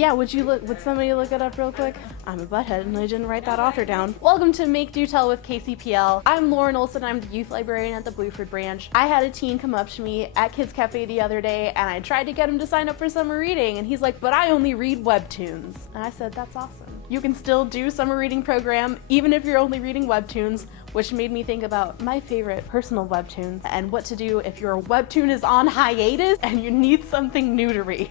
Yeah, would somebody look it up real quick? I'm a butthead and I didn't write that author down. Welcome to Make Do Tell with KCPL. I'm Lauren Olson, I'm the youth librarian at the Blueford branch. I had a teen come up to me at Kids Cafe the other day and I tried to get him to sign up for summer reading and he's like, but I only read Webtoons. And I said, that's awesome. You can still do summer reading program even if you're only reading Webtoons, which made me think about my favorite personal Webtoons and what to do if your Webtoon is on hiatus and you need something new to read.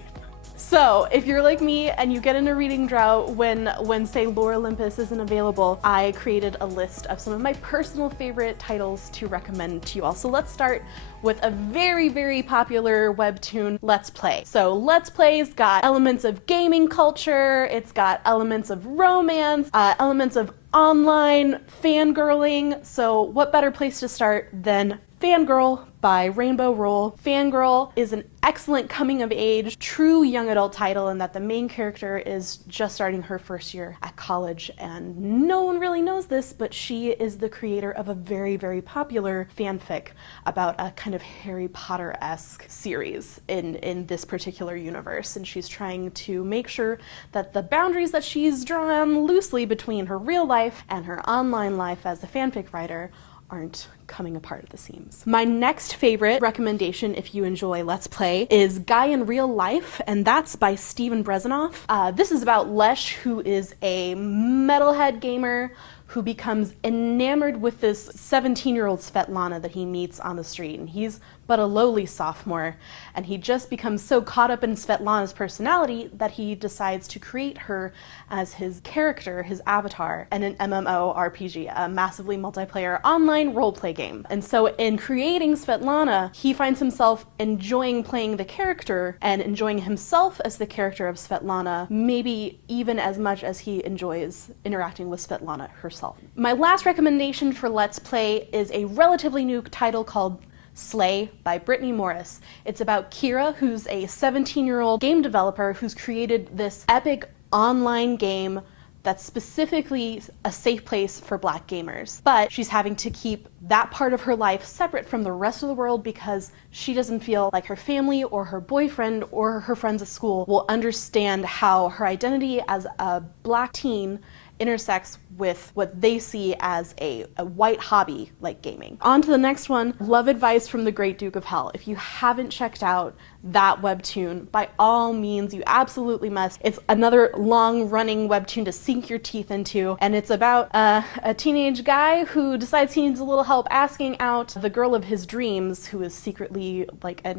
So if you're like me and you get in a reading drought when say Lore Olympus isn't available, I created a list of some of my personal favorite titles to recommend to you all. So let's start with a very, very popular Webtoon, Let's Play. So Let's Play's got elements of gaming culture, it's got elements of romance, elements of online fangirling. So what better place to start than Fangirl by Rainbow Roll. Fangirl is an excellent coming of age, true young adult title in that the main character is just starting her first year at college and no one really knows this, but she is the creator of a very, very popular fanfic about a kind of Harry Potter-esque series in this particular universe, and she's trying to make sure that the boundaries that she's drawn loosely between her real life and her online life as a fanfic writer aren't coming apart at the seams. My next favorite recommendation, if you enjoy Let's Play, is Guy in Real Life, and that's by Steven Brezanoff. This is about Lesh, who is a metalhead gamer who becomes enamored with this 17-year-old Svetlana that he meets on the street, and he's but a lowly sophomore, and he just becomes so caught up in Svetlana's personality that he decides to create her as his character, his avatar, in an MMORPG, a massively multiplayer online roleplay game. And so in creating Svetlana, he finds himself enjoying playing the character and enjoying himself as the character of Svetlana, maybe even as much as he enjoys interacting with Svetlana herself. My last recommendation for Let's Play is a relatively new title called Sleigh by Brittany Morris. It's about Kira, who's a 17-year-old game developer who's created this epic online game that's specifically a safe place for Black gamers. But she's having to keep that part of her life separate from the rest of the world because she doesn't feel like her family or her boyfriend or her friends at school will understand how her identity as a Black teen intersects with what they see as a white hobby like gaming. On to the next one, Love Advice from the Great Duke of Hell. If you haven't checked out that webtoon, by all means, you absolutely must. It's another long-running webtoon to sink your teeth into, and it's about a teenage guy who decides he needs a little help asking out the girl of his dreams, who is secretly like a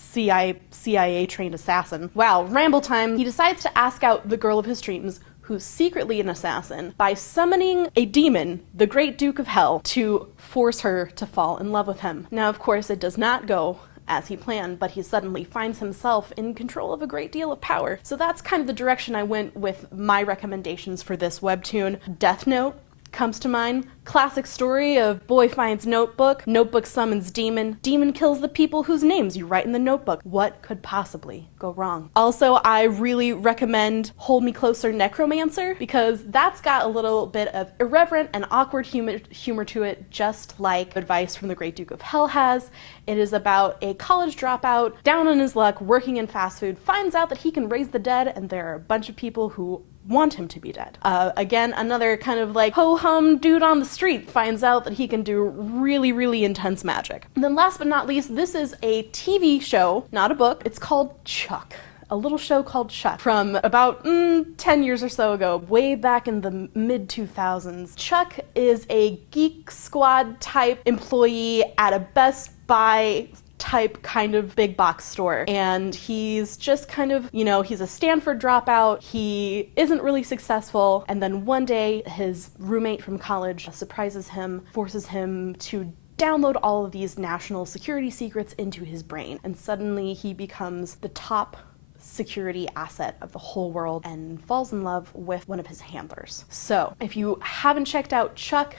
CIA-trained assassin. Wow, ramble time. He decides to ask out the girl of his dreams, who's secretly an assassin, by summoning a demon, the Great Duke of Hell, to force her to fall in love with him. Now, of course, it does not go as he planned, but he suddenly finds himself in control of a great deal of power. So that's kind of the direction I went with my recommendations for this webtoon. Death Note comes to mind. Classic story of boy finds notebook, notebook summons demon, demon kills the people whose names you write in the notebook. What could possibly go wrong? Also, I really recommend Hold Me Closer, Necromancer, because that's got a little bit of irreverent and awkward humor to it, just like Advice from the Great Duke of Hell has. It is about a college dropout, down on his luck, working in fast food, finds out that he can raise the dead, and there are a bunch of people who want him to be dead. Again, another kind of like ho-hum dude on the street finds out that he can do really, really intense magic. And then last but not least, this is a TV show, not a book. It's called Chuck. A little show called Chuck from about 10 years or so ago, way back in the mid-2000s. Chuck is a Geek Squad type employee at a Best Buy type kind of big box store, and he's just kind of, you know, he's a Stanford dropout, he isn't really successful, and then one day his roommate from college surprises him, forces him to download all of these national security secrets into his brain, and suddenly he becomes the top security asset of the whole world and falls in love with one of his handlers. So if you haven't checked out Chuck,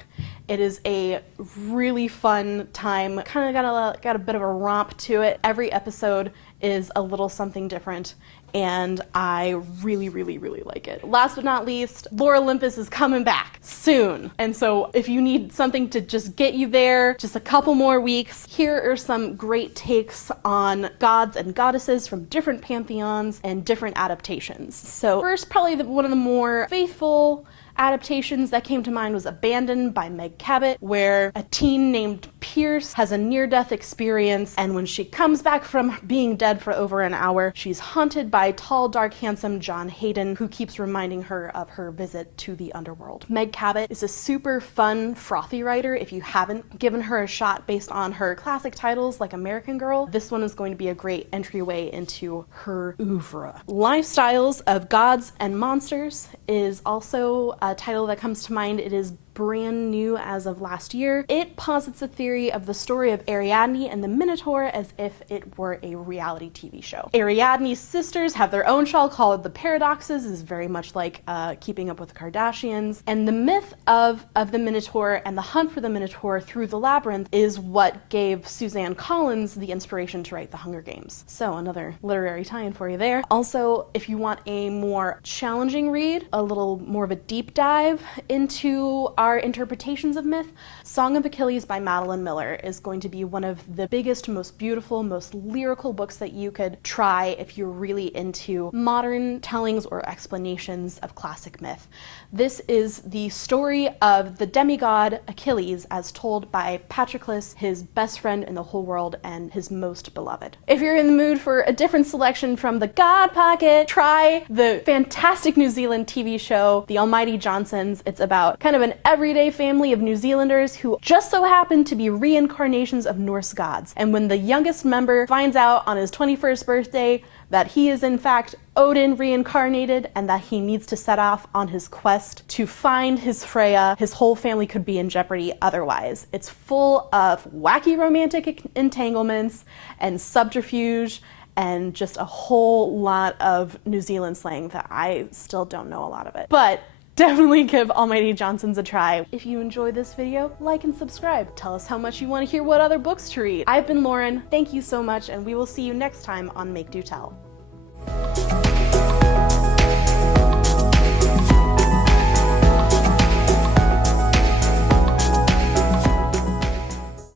it is a really fun time. Kind of got a bit of a romp to it. Every episode is a little something different, and I really, really, really like it. Last but not least, Lore Olympus is coming back soon. And so if you need something to just get you there, just a couple more weeks, here are some great takes on gods and goddesses from different pantheons and different adaptations. So first, probably one of the more faithful adaptations that came to mind was Abandoned by Meg Cabot, where a teen named Pierce has a near-death experience, and when she comes back from being dead for over an hour, she's haunted by tall, dark, handsome John Hayden, who keeps reminding her of her visit to the underworld. Meg Cabot is a super fun, frothy writer. If you haven't given her a shot based on her classic titles like American Girl, this one is going to be a great entryway into her oeuvre. Lifestyles of Gods and Monsters is also a title that comes to mind. It is brand new as of last year. It posits a theory of the story of Ariadne and the Minotaur as if it were a reality TV show. Ariadne's sisters have their own show called The Paradoxes, is very much like Keeping Up with the Kardashians, and the myth of the Minotaur and the hunt for the Minotaur through the labyrinth is what gave Suzanne Collins the inspiration to write The Hunger Games. So another literary tie-in for you there. Also, if you want a more challenging read, a little more of a deep dive into our interpretations of myth, Song of Achilles by Madeline Miller is going to be one of the biggest, most beautiful, most lyrical books that you could try if you're really into modern tellings or explanations of classic myth. This is the story of the demigod Achilles as told by Patroclus, his best friend in the whole world and his most beloved. If you're in the mood for a different selection from the God Pocket, try the fantastic New Zealand TV show, The Almighty Johnsons. It's about kind of an everyday family of New Zealanders who just so happen to be reincarnations of Norse gods. And when the youngest member finds out on his 21st birthday that he is in fact Odin reincarnated and that he needs to set off on his quest to find his Freya, his whole family could be in jeopardy otherwise. It's full of wacky romantic entanglements and subterfuge and just a whole lot of New Zealand slang that I still don't know a lot of it. But definitely give Almighty Johnsons a try. If you enjoyed this video, like and subscribe. Tell us how much you want to hear what other books to read. I've been Lauren, thank you so much, and we will see you next time on Make Do Tell.